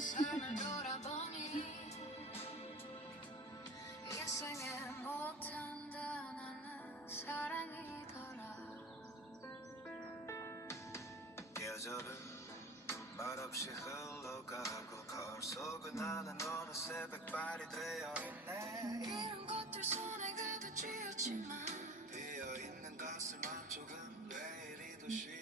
삶을 돌아보니 인생에 못한다 나는 사랑이더라. 계절은 말없이 흘러가고 거울 속은 나는 어느새 백발이 되어있네. 이런 것들 손에 가득 쥐었지만 비어있는 가슴 한쪽은 왜 이리 도시